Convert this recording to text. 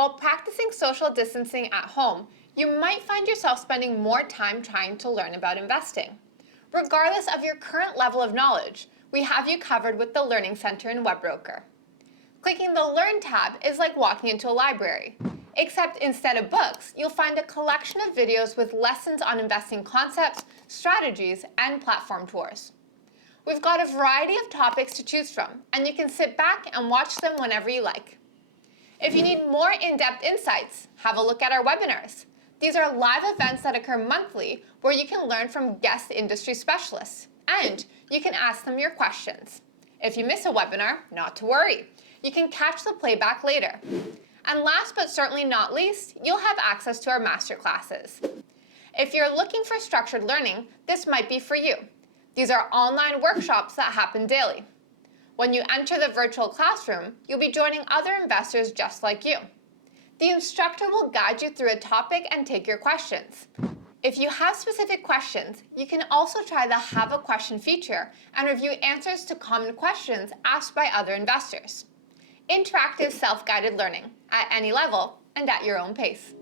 While practicing social distancing at home, you might find yourself spending more time trying to learn about investing. Regardless of your current level of knowledge, we have you covered with the Learning Center in WebBroker. Clicking the Learn tab is like walking into a library, except instead of books, you'll find a collection of videos with lessons on investing concepts, strategies, and platform tours. We've got a variety of topics to choose from, and you can sit back and watch them whenever you like. If you need more in-depth insights, have a look at our webinars. These are live events that occur monthly where you can learn from guest industry specialists, and you can ask them your questions. If you miss a webinar, not to worry. You can catch the playback later. And last but certainly not least, you'll have access to our masterclasses. If you're looking for structured learning, this might be for you. These are online workshops that happen daily. When you enter the virtual classroom, you'll be joining other investors just like you. The instructor will guide you through a topic and take your questions. If you have specific questions, you can also try the Have a Question feature and review answers to common questions asked by other investors. Interactive self-guided learning at any level and at your own pace.